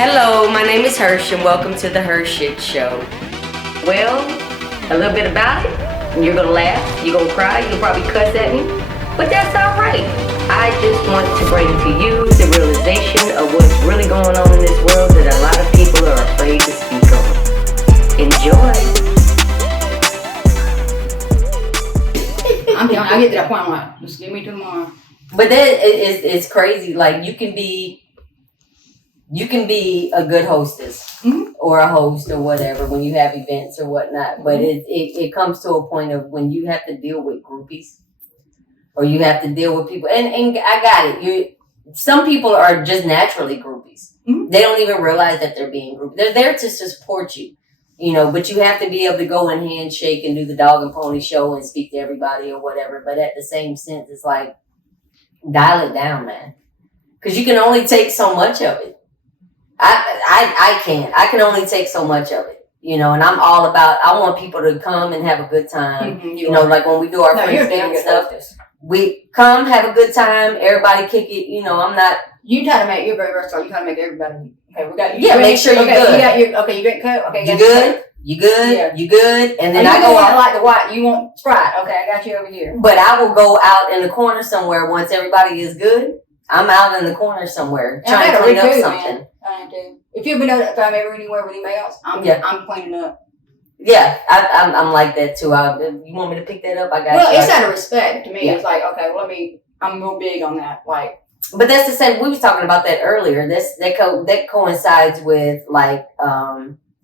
Hello, my name is Hersh and welcome to the HERshyt Show. Well, a little bit about it. You're gonna laugh, you're gonna cry, you'll probably cuss at me, but that's alright. I just want to bring to you the realization of what's really going on in this world that a lot of people are afraid to speak on. Enjoy. I'm telling you, I get to that point, I'm like, just give me tomorrow. But that is crazy. Like you can be a good hostess or a host or whatever when you have events or whatnot. But it comes to a point of when you have to deal with groupies or you have to deal with people. And I got it. Some people are just naturally groupies. Mm-hmm. They don't even realize that they're being groupies. They're there to support you, but you have to be able to go and handshake and do the dog and pony show and speak to everybody or whatever. But at the same sense, it's like, dial it down, man. Because you can only take so much of it. I can't. I can only take so much of it, and I'm all about, I want people to come and have a good time. Mm-hmm, like when we do our Friendsgiving stuff, we come, have a good time, everybody kick it, I'm not. You try to make, you're very versatile, you try to make everybody, okay, we got you. Yeah, make sure you're good. You get cut, okay. You good? You good? Yeah. You good? And then I go out like the white, you want Sprite, okay, I got you over here. But I will go out in the corner somewhere once everybody is good. I'm out in the corner somewhere trying to clean up something. Man. I do. If you've been if I'm ever anywhere with anybody else, I'm cleaning up. Yeah, I'm like that too. You want me to pick that up? I got. Well, it's out of respect to me. Yeah. It's like, okay, well, I'm real big on that. Like, but that's the same. We was talking about that earlier. That coincides with like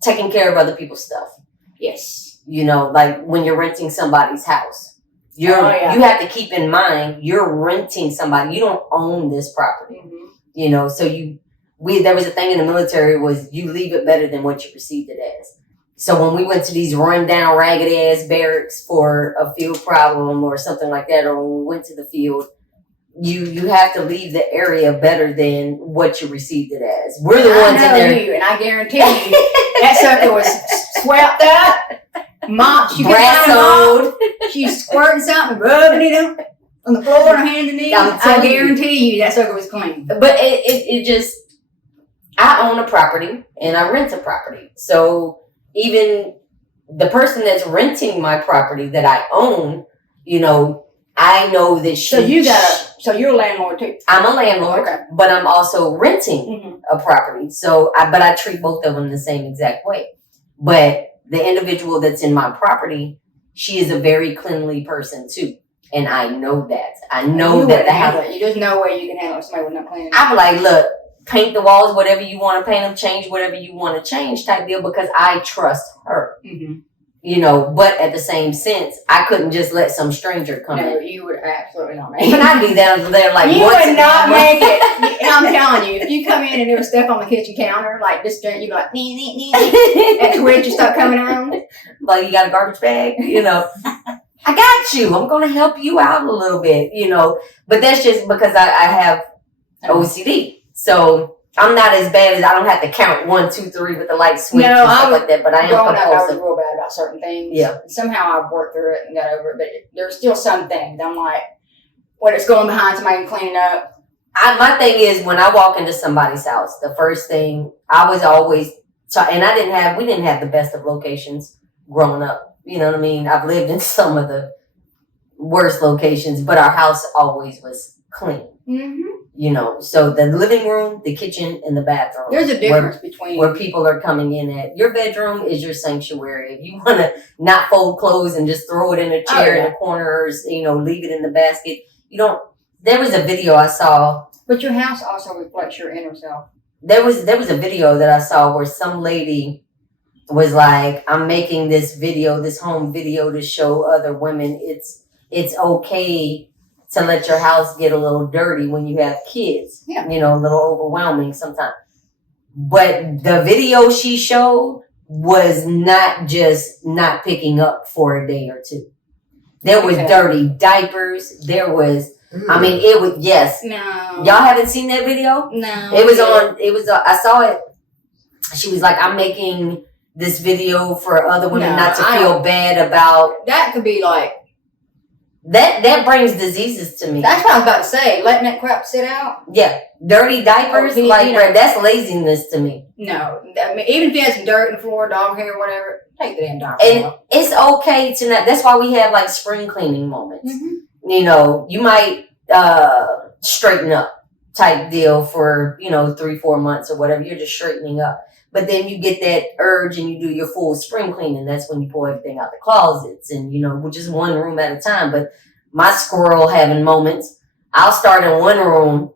taking care of other people's stuff. Yes. Like when you're renting somebody's house. You have to keep in mind you're renting somebody. You don't own this property. Mm-hmm. So there was a thing in the military was you leave it better than what you received it as. So when we went to these rundown, ragged ass barracks for a field problem or something like that, or when we went to the field, you have to leave the area better than what you received it as. We're the ones in there, and I guarantee you that sucker was swept up. She was squirting something, rubbing it up on the floor, her hand and knees. I guarantee you that sucker was clean. But it just, I own a property and I rent a property. So even the person that's renting my property that I own, I know that so you're a landlord too. I'm a landlord, okay. But I'm also renting a property. So, but I treat both of them the same exact way. But the individual that's in my property, she is a very cleanly person too. And I know that. I know that the house. You just know where you can handle somebody with not cleaning. I'm like, look, paint the walls, whatever you want to paint them, change whatever you want to change type deal because I trust her. Mm-hmm. But at the same sense, I couldn't just let some stranger come in. No, you would absolutely not make it. Even I'd be down there like, you would not make it. And I'm telling you, if you come in and there was stuff on the kitchen counter, like this drink, you'd be like, at Twitch, you start coming around. Like, you got a garbage bag, I got you. I'm going to help you out a little bit, But that's just because I have OCD. So I'm not as bad as I don't have to count 1, 2, 3 with the light switch and stuff like that. But I am compulsive. I was real bad about certain things. Yeah. Somehow I've worked through it and got over it. But there's still some things I'm like, when it's going behind somebody and cleaning up. My thing is when I walk into somebody's house, the first thing I was always, and we didn't have the best of locations growing up. You know what I mean? I've lived in some of the worst locations, but our house always was clean. Mm-hmm. So the living room, the kitchen, and the bathroom. There's a difference between where people are coming in at. Your bedroom is your sanctuary. If you want to not fold clothes and just throw it in a chair in the corner, or, leave it in the basket, you don't. There was a video I saw. But your house also reflects your inner self. There was a video that I saw where some lady was like, "I'm making this home video to show other women it's okay to let your house get a little dirty when you have kids. Yeah. A little overwhelming sometimes." But the video she showed was not just not picking up for a day or two. There was dirty diapers. There was, it was, yes. No. Y'all haven't seen that video? No. I saw it. She was like, "I'm making this video for other women not to feel bad about." That could be like, That brings diseases to me. That's what I was about to say. Letting that crap sit out. Yeah, dirty diapers, that's laziness to me. No, I mean, even if you had some dirt in the floor, dog hair, whatever, take the damn diaper And off. it's okay to not. That's why we have like spring cleaning moments. Mm-hmm. You know, you might straighten up type deal for 3-4 months or whatever. You're just straightening up. But then you get that urge and you do your full spring cleaning. That's when you pull everything out the closets and, which is one room at a time. But my squirrel having moments, I'll start in one room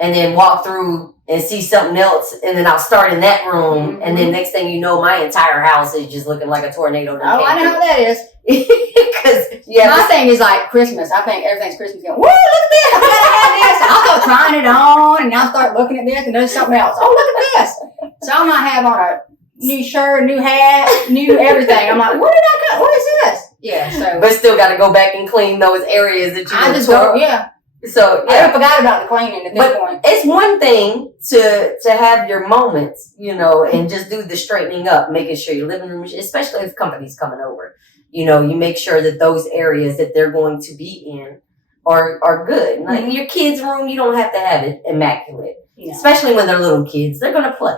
and then walk through and see something else. And then I'll start in that room. Mm-hmm. And then next thing you know, my entire house is just looking like a tornado. Oh, I know how that is. My thing is like Christmas. I think everything's Christmas. Going, woo, look at this. I gotta have this. I'll start trying it on and I'll start looking at this and there's something else. Oh, look at this. So I might have on a new shirt, new hat, new everything. I'm like, what is this? Yeah, so. But still got to go back and clean those areas that you just don't, yeah. So, yeah. I forgot about the cleaning at this point. It's one thing to have your moments, and just do the straightening up, making sure your living room, especially if company's coming over, you make sure that those areas that they're going to be in are good. Like mm-hmm. your kids' room, you don't have to have it immaculate. No. Especially when they're little kids. They're going to play.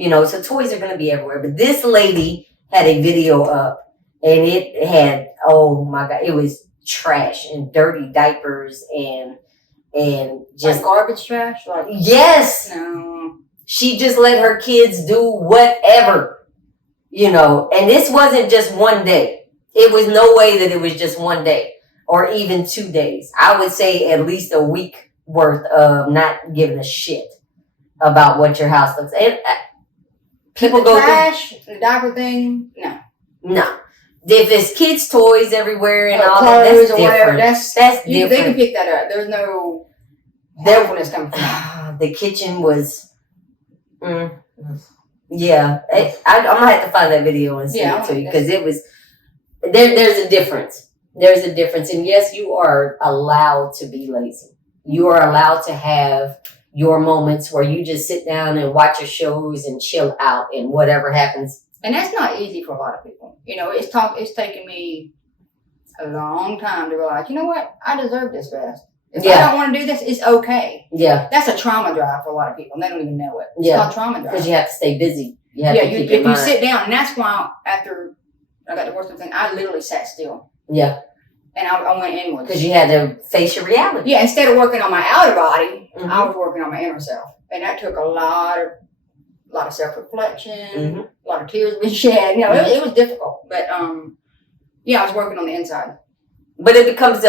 So toys are going to be everywhere. But this lady had a video up and it had, oh my God, it was trash and dirty diapers and just like garbage trash. Like yes, no, she just let her kids do whatever, And this wasn't just one day. It was no way that it was just one day or even 2 days. I would say at least a week worth of not giving a shit about what your house looks. And people go trash, the diaper thing. No. If it's kids' toys everywhere and all that, that's different. Whatever, that's different. They can pick that up. There's no harmfulness coming from that. The kitchen was, yeah. I'm gonna have to find that video and send it to you because it was. There's a difference. There's a difference, and yes, you are allowed to be lazy. You are allowed to have your moments where you just sit down and watch your shows and chill out, and whatever happens. And that's not easy for a lot of people. It's taken me a long time to realize, you know what? I deserve this rest. If I don't want to do this, it's okay. Yeah. That's a trauma drive for a lot of people, and they don't even know it. It's called trauma drive. Because you have to stay busy. If you sit down, and that's why after I got divorced and everything, I literally sat still. Yeah. And I went inwards. Because you had to face your reality. Yeah, instead of working on my outer body, mm-hmm. I was working on my inner self. And that took a lot of self-reflection, mm-hmm. a lot of tears being shed. It was difficult. But, I was working on the inside. But it becomes,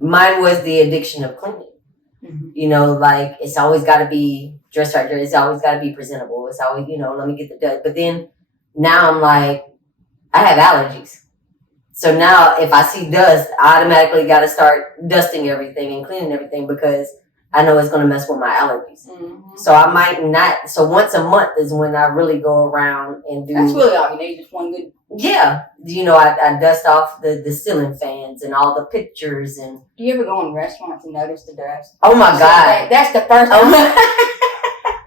mine was the addiction of cleaning. Mm-hmm. Like, it's always got to be dressed right. It's always got to be presentable. It's always, let me get the dust. But then, now I'm like, I have allergies. So now if I see dust, I automatically got to start dusting everything and cleaning everything because I know it's going to mess with my allergies. Mm-hmm. So I might not. So once a month is when I really go around and do. That's really all you need, just one good. Yeah. I dust off the ceiling fans and all the pictures. And do you ever go in restaurants and notice the dust? Oh my God. That's the first time.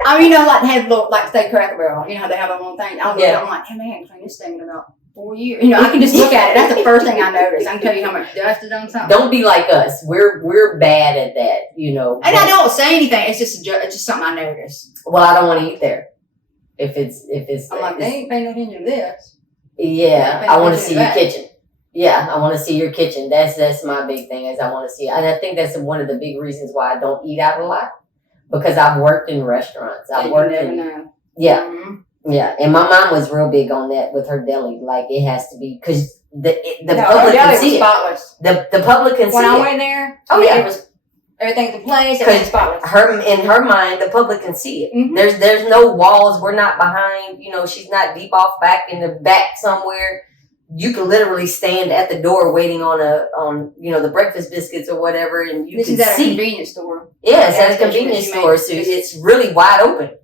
I mean, like they have little, like say Cracker Barrel, they have a little thing. I'm like, hey man, I can clean this thing in about 4 years. I can just look at it. That's the first thing I notice. I can tell you how much dust is on something. Don't be like us. We're bad at that, And I don't say anything. It's just something I notice. Well, I don't want to eat there. If it's. I'm like, they ain't paying no attention to this. Yeah, I want to see your kitchen. Yeah, I want to see your kitchen. That's my big thing. Is I want to see, and I think that's one of the big reasons why I don't eat out a lot. Because I've worked in restaurants. Yeah, and my mom was real big on that with her deli. Like it has to be because the public can see spotless. it. The public can see it. When I went there, it was everything's in place. It was spotless. In her mind, the public can see it. Mm-hmm. There's no walls. We're not behind. She's not deep off back in the back somewhere. You can literally stand at the door waiting on the breakfast biscuits or whatever, and you can see. This is at a convenience store. Yeah, it's at a convenience store, so it's really wide open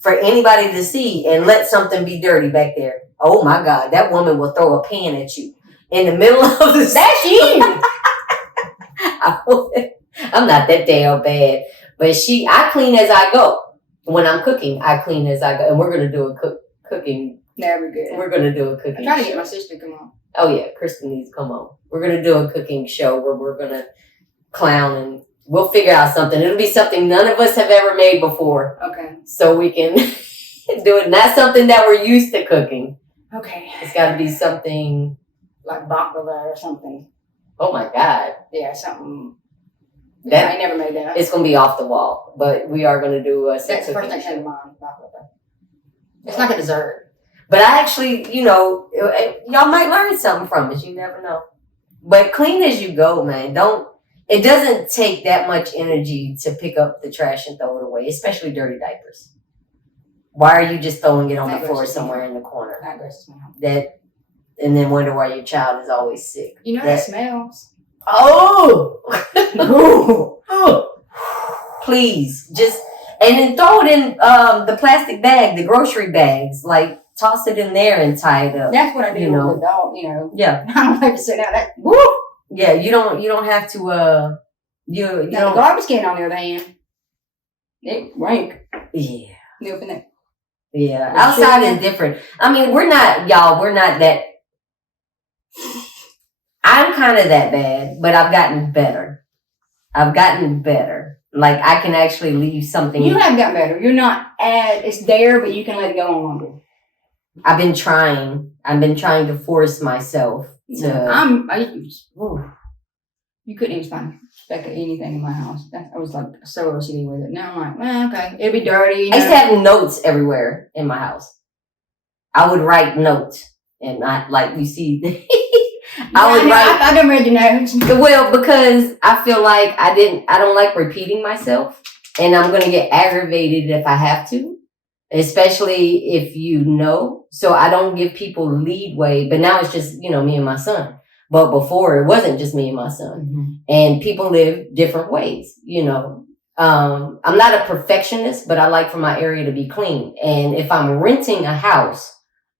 for anybody to see and let something be dirty back there. Oh my God, that woman will throw a pan at you in the middle of the. That's you. I'm not that damn bad, but I clean as I go. When I'm cooking, I clean as I go, and we're gonna do a cooking That'd be good. We're gonna do a cooking. I'm trying to show. get my sister to come on. Oh yeah, Kristen needs to come on. We're gonna do a cooking show where we're gonna clown and we'll figure out something. It'll be something none of us have ever made before. Okay. So we can do it. Not something that we're used to cooking. Okay. It's got to be something like baklava or something. Oh my God. Yeah, something. That I never made that. It's gonna be off the wall, but we are gonna do a. That's the first thing that came to mind. Baklava. It's like a dessert. But I actually, y'all might learn something from it. You never know. But clean as you go, man. It doesn't take that much energy to pick up the trash and throw it away, especially dirty diapers. Why are you just throwing it on the floor somewhere in the corner? And then wonder why your child is always sick. You know that smells. Oh! Please, and then throw it in the plastic bag, the grocery bags. Like, toss it in there and tie it up. That's what I do with the dog, Yeah. I don't like to sit out that. Woo! Yeah, you don't have to, the garbage can on the other hand, it rank. Yeah. You open it. Yeah. Outside is different. I mean, we're not that. I'm kind of that bad, but I've gotten better. Like, I can actually leave something. You have gotten better. You're not it's there, but you can let it go on longer. I've been trying to force myself to. You couldn't even find a speck of anything in my house. I was like so OCD with it. Now I'm like, okay, it'll be dirty. I used to have notes everywhere in my house. I would write notes, and not like you see. I don't read the notes. Well, because I feel like I don't like repeating myself, and I'm gonna get aggravated if I have to, especially if so I don't give people leadway, but now it's just, me and my son. But before it wasn't just me and my son. Mm-hmm. And people live different ways, I'm not a perfectionist, but I like for my area to be clean. And if I'm renting a house,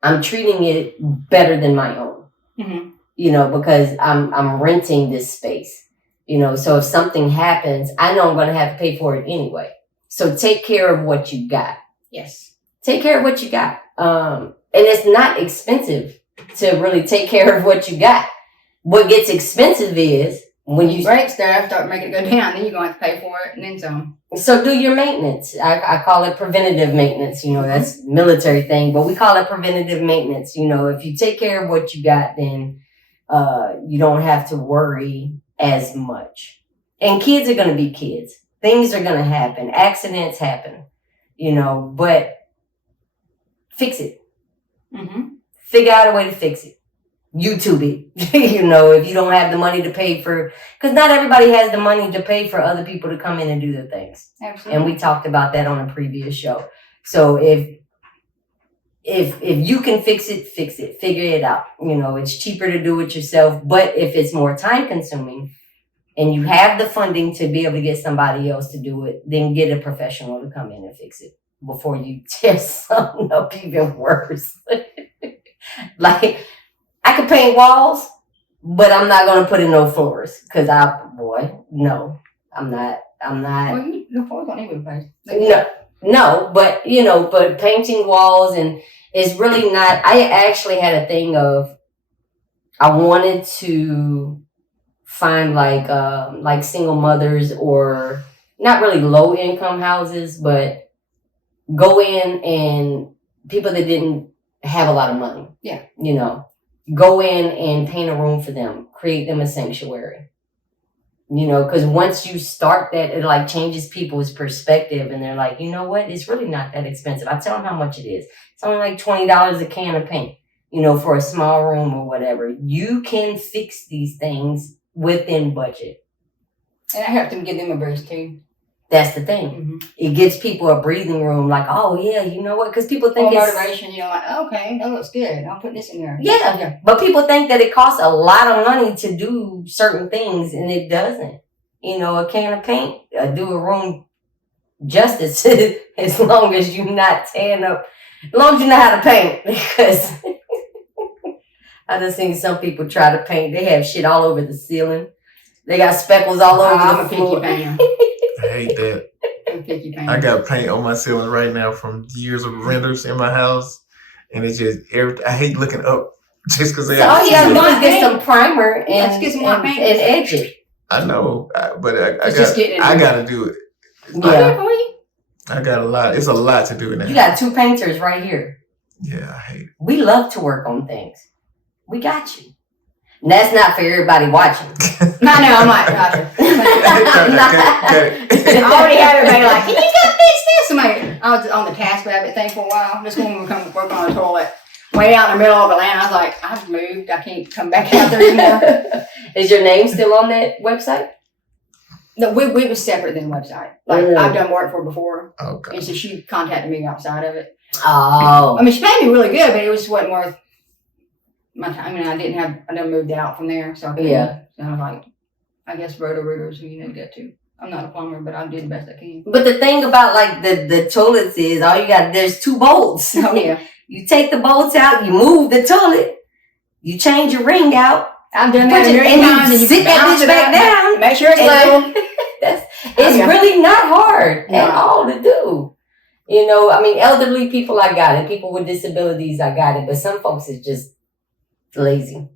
I'm treating it better than my own. Mm-hmm. Because I'm renting this space, so if something happens, I know I'm going to have to pay for it anyway. So take care of what you got. Yes. Take care of what you got. And it's not expensive to really take care of what you got. What gets expensive is when you break stuff, start making it go down, then you're going to have to pay for it and then some. So do your maintenance. I call it preventative maintenance. That's military thing, but we call it preventative maintenance. If you take care of what you got, then you don't have to worry as much. And kids are going to be kids. Things are going to happen. Accidents happen, but fix it. Mm-hmm. Figure out a way to fix it. YouTube it. If you don't have the money to pay for, because not everybody has the money to pay for other people to come in and do the things. Absolutely. And we talked about that on a previous show. So if you can fix it, figure it out. It's cheaper to do it yourself, but if it's more time consuming and you have the funding to be able to get somebody else to do it, then get a professional to come in and fix it before you tear something up even worse. Like, I can paint walls, but I'm not going to put in no floors because no, I'm not. Well, the floors don't even pay. No, but but painting walls and it's really not. I actually had a thing of I wanted to find like single mothers or not really low income houses, but go in and people that didn't have a lot of money. Yeah. Go in and paint a room for them, create them a sanctuary. Because once you start that, it like changes people's perspective and they're like, you know what? It's really not that expensive. I tell them how much it is. It's only like $20 a can of paint, for a small room or whatever. You can fix these things within budget. And I have to give them a boost too. That's the thing. Mm-hmm. It gives people a breathing room like, oh yeah, you know what? Because people think it's motivation, like, okay, that looks good. I'll put this in there. Yeah. But people think that it costs a lot of money to do certain things and it doesn't. A can of paint, do a room justice as long as you're not tearing up, as long as you know how to paint. Because I just seen some people try to paint. They have shit all over the ceiling. They got speckles all over the floor. I hate that. I got paint on my ceiling right now from years of renters in my house, and it's just I hate looking up just because they So all you gotta do is get some primer and edge it. I know, but I gotta do it. Yeah. I got a lot. It's a lot to do now. You got 2 painters right here. Yeah, I hate it. We love to work on things. We got you. And that's not for everybody watching. No, I'm like, gotcha. I already had everybody like, can you go fix this? I was on the Task Rabbit thing for a while. This woman would come work on the toilet way out in the middle of Atlanta. I was like, I've moved. I can't come back out there anymore. Is your name still on that website? No, we was separate than the website. Like, I've done work for before. Okay. And so she contacted me outside of it. Oh. I mean, she paid me really good, but it just wasn't worth my time. I mean, I done moved out from there. So I was like, I guess Roto-Rooters who you need to get to. I'm not a plumber, but I did the best I can. But the thing about like the toilets is there's 2 bolts. Oh yeah. You take the bolts out, you move the toilet, you change your ring out. I've done that and you sit that bitch back down. Make sure it's level. It's really not hard at all to do. You know, I mean, elderly people, I got it. People with disabilities, I got it. But some folks is just lazy.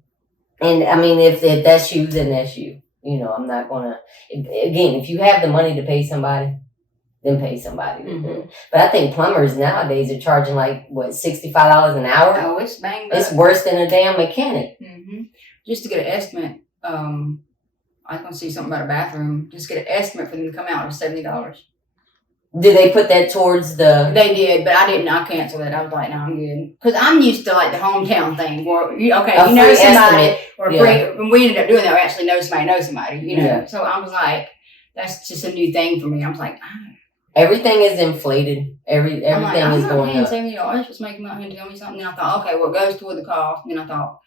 And I mean, if that's you, then that's you. You know, I'm not gonna. Again, if you have the money to pay somebody, then pay somebody. Mm-hmm. But I think plumbers nowadays are charging like $65 an hour. Oh, it's bang. It's worse than a damn mechanic. Mm-hmm. Just to get an estimate, I was gonna see something about a bathroom. Just get an estimate for them to come out was $70. Did they put that towards the? They did, but I didn't. I canceled it. I was like, no, I'm good. Because I'm used to like the hometown thing where you know somebody estimate. Or when we ended up doing that, we actually know somebody, you know. Yeah. So I was like, that's just a new thing for me. I was like, everything is inflated. Everything is going up. $70 just make them out here and tell me something. Then I thought, okay, well, it goes toward the cost. Then I thought.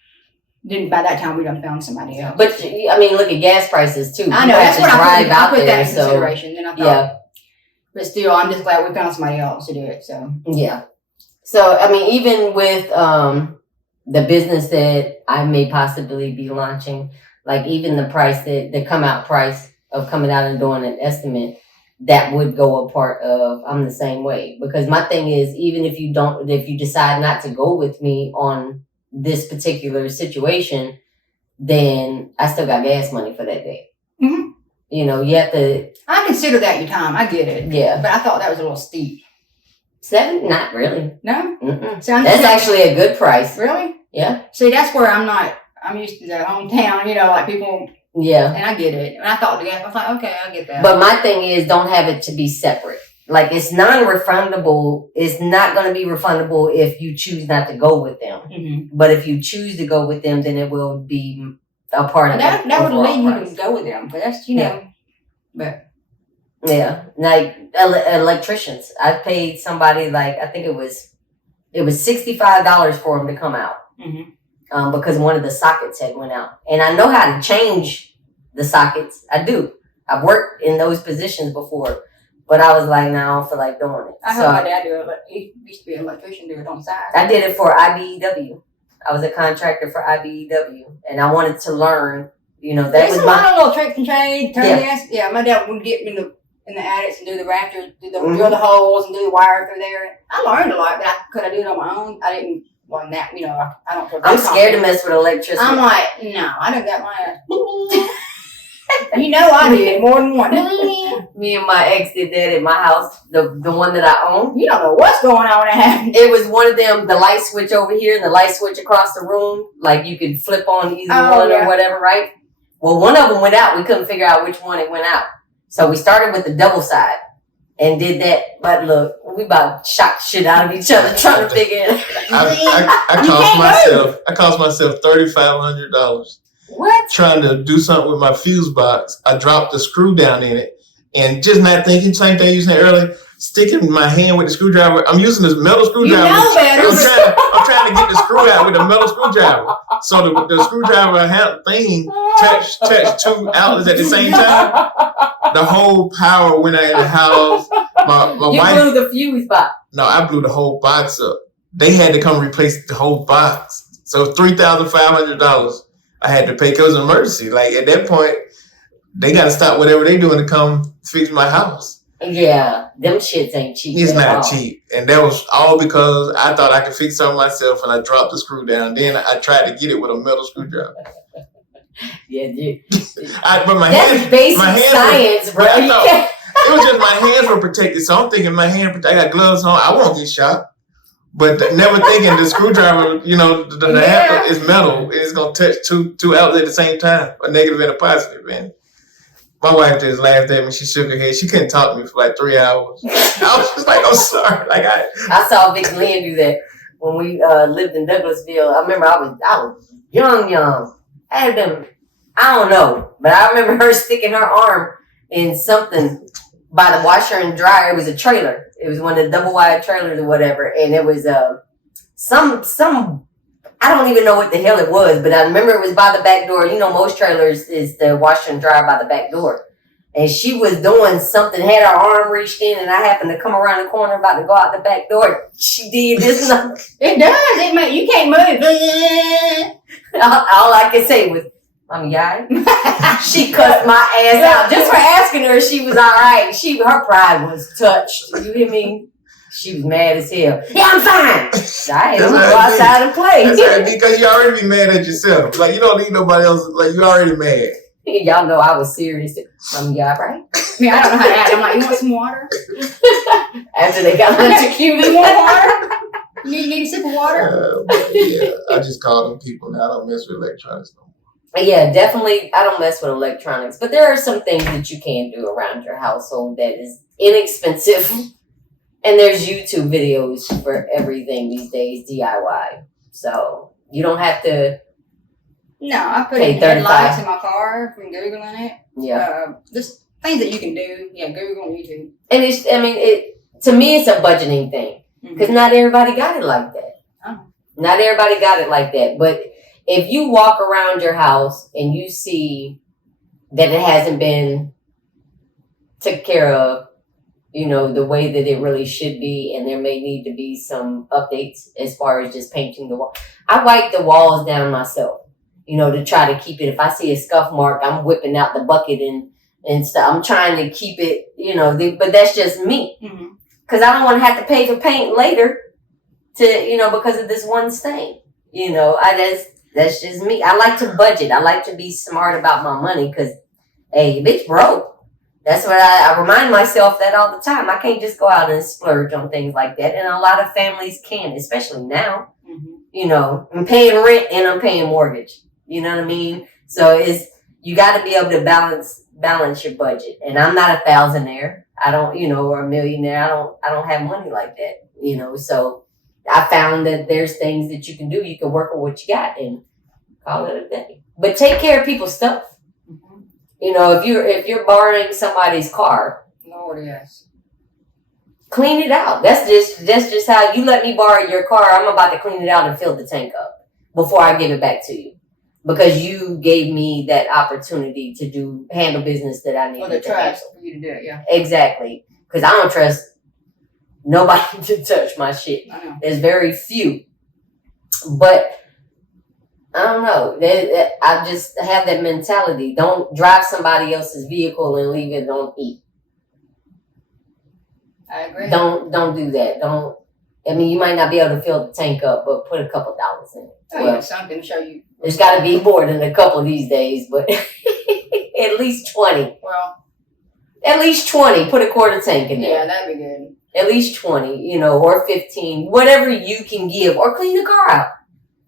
Then by that time we done found somebody else. But I mean, look at gas prices too. I know that's what I put that in consideration. Then I thought, but still, I'm just glad we found somebody else to do it. So yeah. So I mean, even with the business that I may possibly be launching, like even the price the come out price of coming out and doing an estimate, that would go a part of. I'm the same way because my thing is even if you decide not to go with me on this particular situation, then I still got gas money for that day. Mm-hmm. You know, you have to. I consider that your time. I get it. Yeah, but I thought that was a little steep. 7? Not really. No. So that's actually a good price. Really? Yeah. See, that's where I'm not. I'm used to the hometown. You know, like people. Yeah. And I get it. And I thought the gas. I was like, okay, I get that. But my thing is, don't have it to be separate. Like, it's non-refundable. It's not going to be refundable if you choose not to go with them. Mm-hmm. But if you choose to go with them, then it will be a part of that. That would lead you to go with them. But that's, you know. But. Yeah. Like, electricians. I paid somebody, like, I think it was $65 for them to come out. Mm-hmm. Because one of the sockets had went out. And I know how to change the sockets. I do. I've worked in those positions before. But I was like, nah, I don't feel like doing it. I heard my dad do it, but he used to be an electrician, do it on the side. I did it for IBEW. I was a contractor for IBEW. And I wanted to learn, you know, that was my little tricks and trades, turn gas. Yeah, my dad would get me in the attics and do the rafters, drill the holes and do the wire through there. I learned a lot, but could I do it on my own? I didn't learn that, you know, I don't feel I'm scared to mess with electricity. I'm like, no, I done got my ass. You know I did more than one. Me and my ex did that at my house, the one that I own. You don't know what's going on when it happens. It was one of them, the light switch over here and the light switch across the room. Like you could flip on either one or whatever, right? Well, one of them went out. We couldn't figure out which one it went out. So we started with the double side and did that. But look, we about shocked shit out of each other trying to figure it out. I cost myself $3,500. What? Trying to do something with my fuse box. I dropped the screw down in it and just not thinking, same thing you said earlier, sticking my hand with the screwdriver. I'm using this metal screwdriver. You know better. I'm trying to get the screw out with a metal screwdriver. So the screwdriver thing touched 2 outlets at the same time. The whole power went out of the house. My wife blew the fuse box. No, I blew the whole box up. They had to come replace the whole box. So $3,500. I had to pay because it was an emergency. Like at that point, they got to stop whatever they're doing to come fix my house. Yeah, them shits ain't cheap. It's at not all. cheap. And that was all because I thought I could fix something myself and I dropped the screw down. Then I tried to get it with a metal screwdriver. Yeah, dude. But my That's hands, basic my hands science, bro. I thought, it was just my hands were protected. So I'm thinking I got gloves on. I won't get shot. But never thinking the screwdriver, the handle is metal. It's going to touch two outlets at the same time, a negative and a positive. And my wife just laughed at me. She shook her head. She couldn't talk to me for like 3 hours. I was just like, I'm sorry. Like I saw Vic Lynn do that when we lived in Douglasville. I remember I was young. I had been, I don't know, but I remember her sticking her arm in something by the washer and dryer. It was a trailer. It was one of the double wide trailers or whatever, and it was some I don't even know what the hell it was, but I remember it was by the back door. Most trailers is the washer and dryer by the back door. And she was doing something, had her arm reached in, and I happened to come around the corner about to go out the back door. She did this. It does. You can't move. All I could say was, "Mommy, yai." She cussed my ass out just for asking her if she was all right. Her pride was touched. You hear me? She was mad as hell. Yeah, I'm fine. I had to go outside and play. That's right, because you already be mad at yourself. Like, you don't need nobody else. Like, you already mad. Y'all know I was serious. Mommy, y'all right? Yeah, I don't know how to act. I'm like, you want some water? After they got electrocuted. You want water? You need a sip of water? Yeah, I just call them people now. I don't mess with electronics no more. Yeah, definitely. I don't mess with electronics, but there are some things that you can do around your household that is inexpensive. And there's YouTube videos for everything these days, DIY. So you don't have to. No, I put Pay in headlights $35. in my car from Googling it. Yeah. Just things that you can do. Yeah, Google and YouTube. And to me, it's a budgeting thing. Because not everybody got it like that. Oh. Not everybody got it like that. But if you walk around your house and you see that it hasn't been taken care of, the way that it really should be, and there may need to be some updates as far as just painting the wall. I wipe the walls down myself, to try to keep it. If I see a scuff mark, I'm whipping out the bucket and stuff. I'm trying to keep it, but that's just me. Because I don't want to have to pay for paint later because of this one stain. That's just me. I like to budget. I like to be smart about my money because, hey, bitch broke. That's what I remind myself that all the time. I can't just go out and splurge on things like that. And a lot of families can, especially now. I'm paying rent and I'm paying mortgage. You know what I mean? So you got to be able to balance your budget. And I'm not a thousandaire. I don't, or a millionaire. I don't have money like that. So I found that there's things that you can do. You can work with what you got and call it a day. But take care of people's stuff. If you're borrowing somebody's car, Lord, yes. Clean it out. That's just how you let me borrow your car. I'm about to clean it out and fill the tank up before I give it back to you. Because you gave me that opportunity to handle business that I needed. Or the trust for you to do it, yeah. Exactly. Because I don't trust nobody to touch my shit. I know. There's very few. But I don't know. I just have that mentality. Don't drive somebody else's vehicle and leave it on E. I agree. Don't do that. You might not be able to fill the tank up, but put a couple dollars in it. Well, something to show you. There's got to be more than a couple these days, but at least 20. Well, at least 20. Put a quarter tank in there. Yeah, that'd be good. At least 20, or 15, whatever you can give, or clean the car out.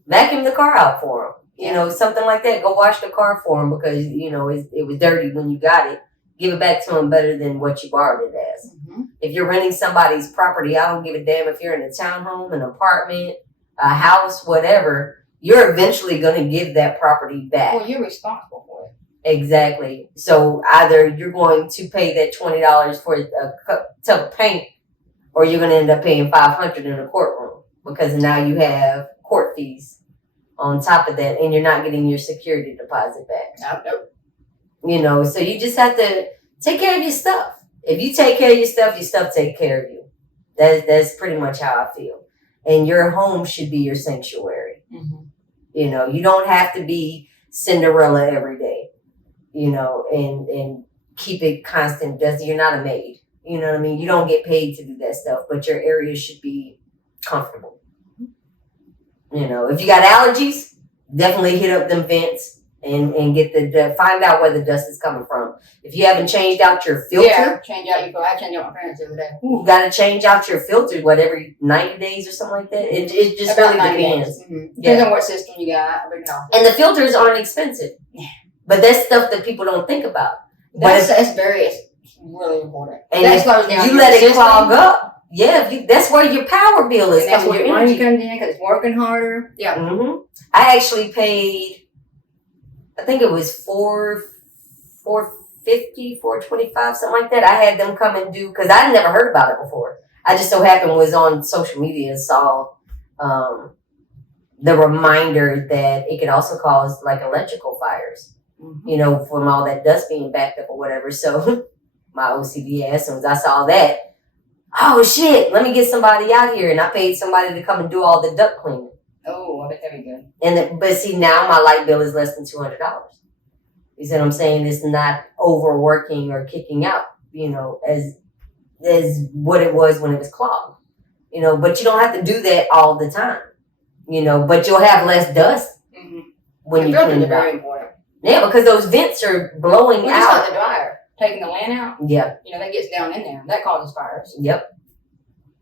Vacuum the car out for them. Something like that. Go wash the car for them because, it was dirty when you got it. Give it back to them better than what you borrowed it as. If you're renting somebody's property, I don't give a damn if you're in a townhome, an apartment, a house, whatever. You're eventually going to give that property back. Well, you're responsible for it. Exactly. So either you're going to pay that $20 for a tub of paint, or you're going to end up paying $500 in a courtroom because now you have court fees on top of that, and you're not getting your security deposit back. Nope. So you just have to take care of your stuff. If you take care of your stuff take care of you. That's pretty much how I feel. And your home should be your sanctuary. You don't have to be Cinderella every day, and keep it constant. You're not a maid. You know what I mean? You don't get paid to do that stuff, but your area should be comfortable. You know, if you got allergies, definitely hit up them vents and get the find out where the dust is coming from. If you haven't changed out your filter, I changed out my parents the other day. you got to change out your filter, whatever, 90 days or something like that. It just About really 90 depends. days. Depends on what system you got. And the filters aren't expensive. But that's stuff that people don't think about. That's really important. And that if slows down you your let it system. clog up. Yeah, that's where your power bill is. And that's coming, where your money energy. comes in because it's working harder. Yeah. Mm-hmm. I actually paid, I think it was $450, $425, something like that. I had them come and do, because I'd never heard about it before. I just so happened was on social media and saw the reminder that it could also cause like electrical fires, you know, from all that dust being backed up or whatever. So my OCD ass, as soon as I saw that, oh shit, let me get somebody out here. And I paid somebody to come and do all the duct cleaning. Oh, I bet that'd be good. But see, now my light bill is less than $200. You see what I'm saying? It's not overworking or kicking out, you know, as what it was when it was clogged. You know, but you don't have to do that all the time. You know, but you'll have less dust when you clean it out. Very important. Yeah, because those vents are blowing Well, just out. like the dryer, taking the land out. Yeah. You know, that gets down in there. That causes fires. Yep.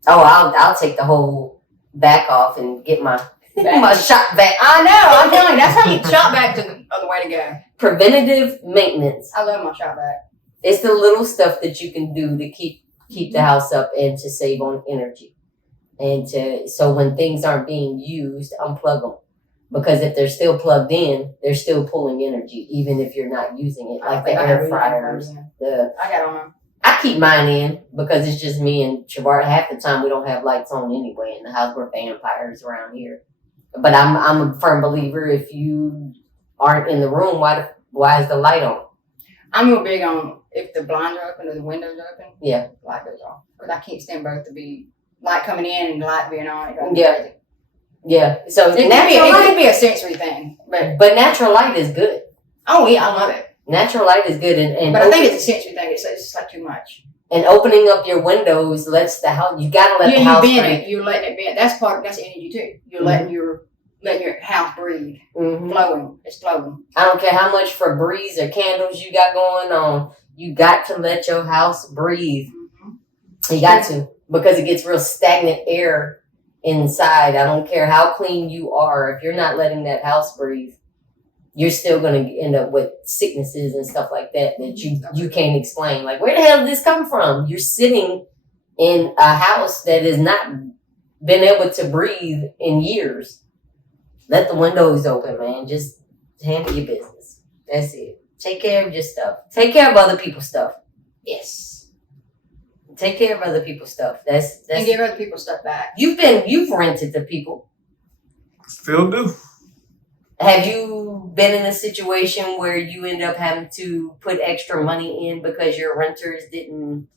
Oh, I'll take the whole back off and get my my shop vac. I know. I'm telling you, that's how you shop vac to the other way to go. Preventative maintenance. I love my shop vac. It's the little stuff that you can do to keep the house up and to save on energy. And so when things aren't being used, unplug them. Because if they're still plugged in, they're still pulling energy, even if you're not using it. Like the air fryers. I got on. I keep mine in because it's just me and Shavar. Half the time we don't have lights on anyway in the house. We're vampires around here. But I'm a firm believer, if you aren't in the room, why is the light on? I'm real big on if the blinds are open or the windows are open. Yeah. Light goes off. Because I can't stand both to be light coming in and light being on. Yeah. Yeah. So it could be a sensory thing. But natural light is good. Oh yeah, I love it. Natural light is good, but I think it's a sensory thing. It's just like too much. And opening up your windows lets the house. You gotta let the house breathe. You're letting it bend. That's energy too. You're letting your house breathe. Flowing. It's flowing. I don't care how much Febreze or candles you got going on. You got to let your house breathe. You got to, because it gets real stagnant air inside. I don't care how clean you are. If you're not letting that house breathe, you're still going to end up with sicknesses and stuff like that you can't explain. Like, where the hell did this come from? You're sitting in a house that has not been able to breathe in years. Let the windows open, man. Just handle your business. That's it. Take care of your stuff. Take care of other people's stuff. Yes. Take care of other people's stuff. That's and give other people's stuff back. You've rented to people. Still do. Have you been in a situation where you end up having to put extra money in because your renters didn't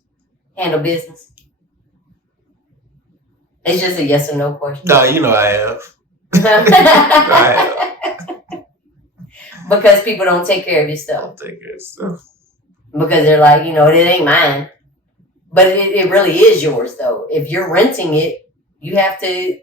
handle business? It's just a yes or no question. No, you know I have. Because people don't take care of your stuff. Don't take care of stuff. Because they're like, it ain't mine. But it really is yours, though. If you're renting it, you have to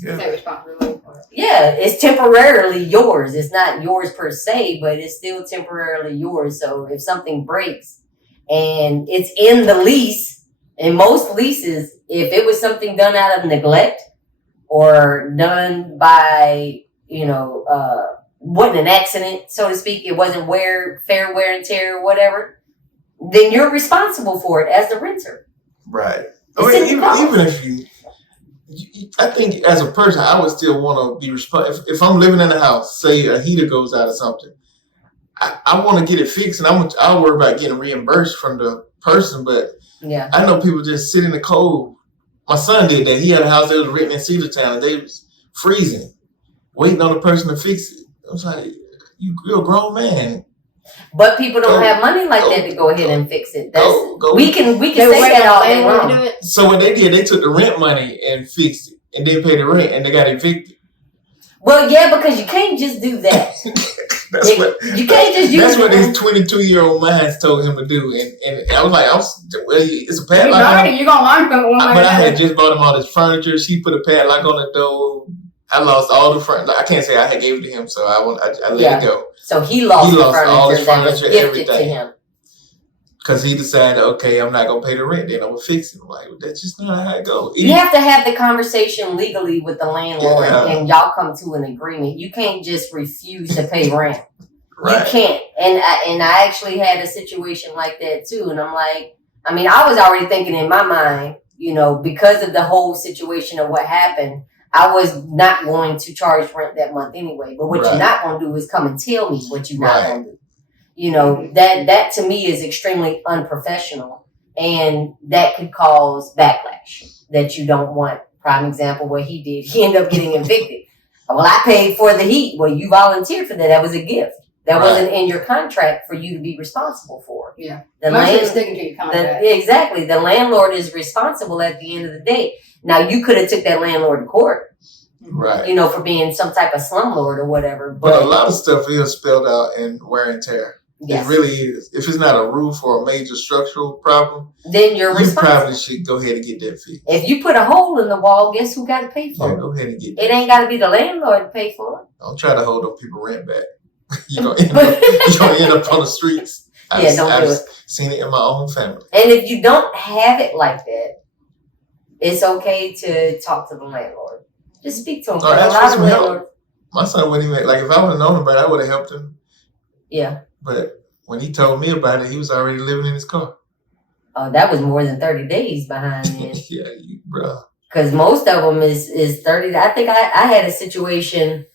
take responsibility for it. Yeah, it's temporarily yours. It's not yours per se, but it's still temporarily yours. So if something breaks and it's in the lease, in most leases, if it was something done out of neglect or done by, wasn't an accident, so to speak, it wasn't fair wear and tear or whatever, then you're responsible for it as the renter. Right. Even if I think as a person, I would still want to be responsible. If I'm living in a house, say a heater goes out or something, I want to get it fixed, and I'll worry about getting reimbursed from the person. But yeah, I know people just sit in the cold. My son did that. He had a house that was written in Cedartown. They was freezing, waiting on the person to fix it. I was like, you're a grown man. But people don't have money like that to go ahead and fix it. We can say that all day long. So what they did, they took the rent money and fixed it, and didn't pay the rent, and they got evicted. Well, yeah, because you can't just do that. You can't just use. That's what his 22-year-old mind told him to do, and I was like, it's a padlock. You're gonna learn from it one way. But I had just bought him all this furniture. She put a padlock on the door. I lost all the furniture. I can't say I had gave it to him, so I let it go. So he lost all his that was furniture, gifted everything. to him. Because he decided, okay, I'm not gonna pay the rent, then I'm gonna fix it. I'm like, that's just not how it goes. You have to have the conversation legally with the landlord, and y'all come to an agreement. You can't just refuse to pay rent. Right. You can't. And I actually had a situation like that too. And I'm like, I mean, I was already thinking in my mind, because of the whole situation of what happened, I was not going to charge rent that month anyway. But what you're not going to do is come and tell me what you're not going to do. That to me is extremely unprofessional, and that could cause backlash that you don't want. Prime example, what he did, he ended up getting evicted. Well, I paid for the heat. Well, you volunteered for that. That was a gift. That wasn't in your contract for you to be responsible for. Yeah. Sticking to your contract. Exactly. The landlord is responsible at the end of the day. Now, you could have took that landlord to court. Right. For being some type of slumlord or whatever. But a lot of stuff is spelled out in wear and tear. Yes. It really is. If it's not a roof or a major structural problem, then you're responsible. You probably should go ahead and get that fixed. If you put a hole in the wall, guess who got to pay for it? Go ahead and get that. It ain't got to be the landlord to pay for it. Don't try to hold up people rent back. You're going to end up on the streets. I've seen it in my own family. And if you don't have it like that, it's okay to talk to the landlord. Just speak to him. Ask for some help. My son wouldn't even, if I would have known about it, I would have helped him. Yeah. But when he told me about it, he was already living in his car. Oh, that was more than 30 days behind then. Yeah, bro. Because most of them is 30. I think I had a situation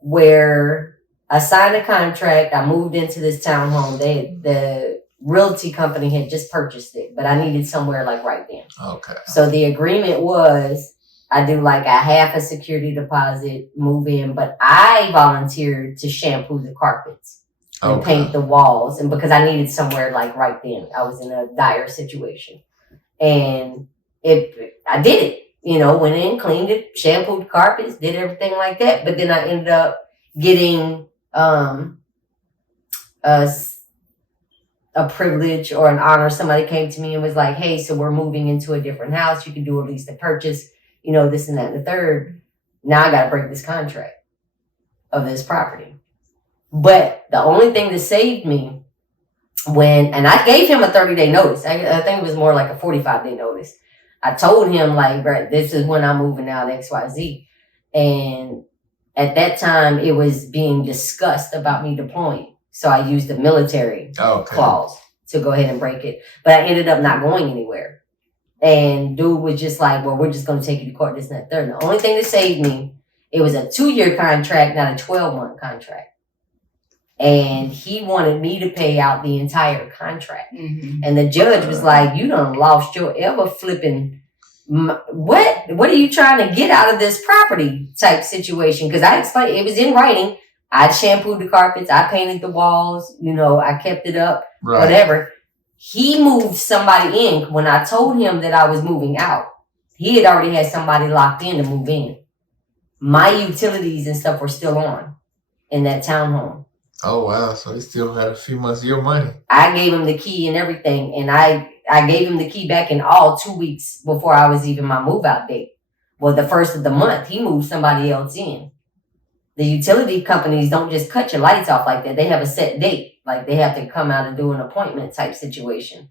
where I signed a contract. I moved into this townhome. The realty company had just purchased it, but I needed somewhere right then. Okay. So the agreement was I do a half a security deposit, move in, but I volunteered to shampoo the carpets and paint the walls. And because I needed somewhere right then, I was in a dire situation. And I did it, went in, cleaned it, shampooed the carpets, did everything like that. But then I ended up getting a privilege or an honor. Somebody came to me and was like, hey, so we're moving into a different house. You can do at least a purchase, this and that and the third. Now I got to break this contract of this property. But the only thing that saved me and I gave him a 30-day notice. I think it was more like a 45-day notice. I told him this is when I'm moving out, XYZ. And at that time, it was being discussed about me deploying. So I used the military clause to go ahead and break it. But I ended up not going anywhere. And dude was just well, we're just going to take you to court, this and that, third. And the only thing that saved me, it was a 2-year contract, not a 12-month contract. And he wanted me to pay out the entire contract. Mm-hmm. And the judge was like, you done lost your ever flipping... What are you trying to get out of this property type situation? Because I explained, it was in writing. I shampooed the carpets. I painted the walls. I kept it up, whatever. He moved somebody in. When I told him that I was moving out, he had already had somebody locked in to move in. My utilities and stuff were still on in that townhome. Oh, wow. So he still had a few months of your money. I gave him the key and everything. And I gave him the key back in all 2 weeks before I was even my move out date. Well, the first of the month, he moved somebody else in. The utility companies don't just cut your lights off like that. They have a set date. They have to come out and do an appointment type situation.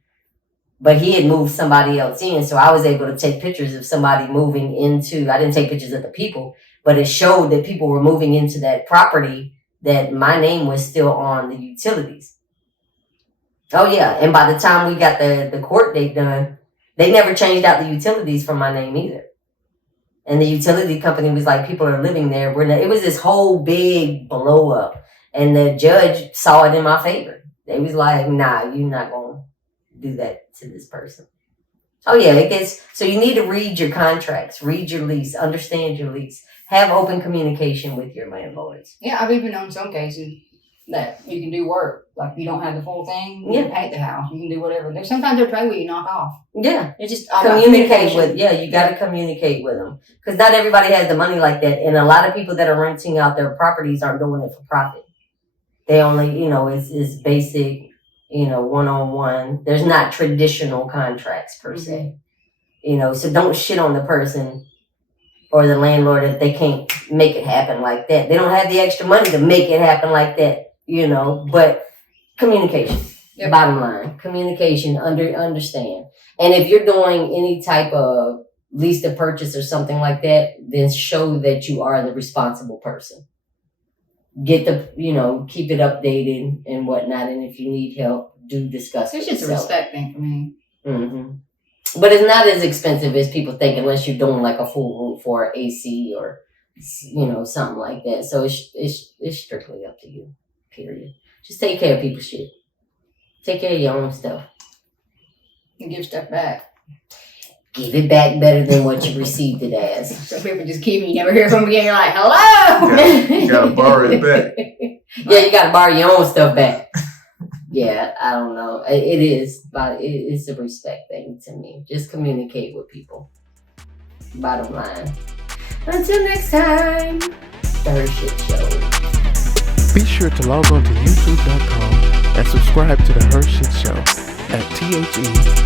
But he had moved somebody else in. So I was able to take pictures of somebody moving into, I didn't take pictures of the people, but it showed that people were moving into that property that my name was still on the utilities. Oh, yeah. And by the time we got the court date done, they never changed out the utilities from my name either. And the utility company was like, people are living there. It was this whole big blow up. And the judge saw it in my favor. They was like, nah, you're not going to do that to this person. Oh, yeah. So you need to read your contracts, read your lease, understand your lease, have open communication with your landlords. Yeah, I've even known some cases that you can do work. Like, if you don't have the full thing, you Yeah. can paint the house. You can do whatever. There's sometimes they're tray where you knock off. Yeah. It's just Communicate with, you got to communicate with them. Because not everybody has the money like that. And a lot of people that are renting out their properties aren't doing it for profit. They only, it's basic, one-on-one. There's not traditional contracts per se. So don't shit on the person or the landlord if they can't make it happen like that. They don't have the extra money to make it happen like that, but communication, Yep. Bottom line, communication, understand. And if you're doing any type of lease to purchase or something like that, then show that you are the responsible person. Get keep it updated and whatnot. And if you need help, do discuss It's it. just a respect thing for me. Mm-hmm. But it's not as expensive as people think unless you're doing like a full roof or AC or, something like that. So it's strictly up to you, period. Just take care of people's shit. Take care of your own stuff. And give stuff back. Give it back better than what you received it as. So people just keep you never hear from them again. You're like, hello! You gotta borrow it back. Yeah, you gotta borrow your own stuff back. Yeah, I don't know. It is, but it's a respect thing to me. Just communicate with people. Bottom line. Until next time, the HERshyt Show. Be sure to log on to youtube.com and subscribe to the HERshyt Show at TheRShyt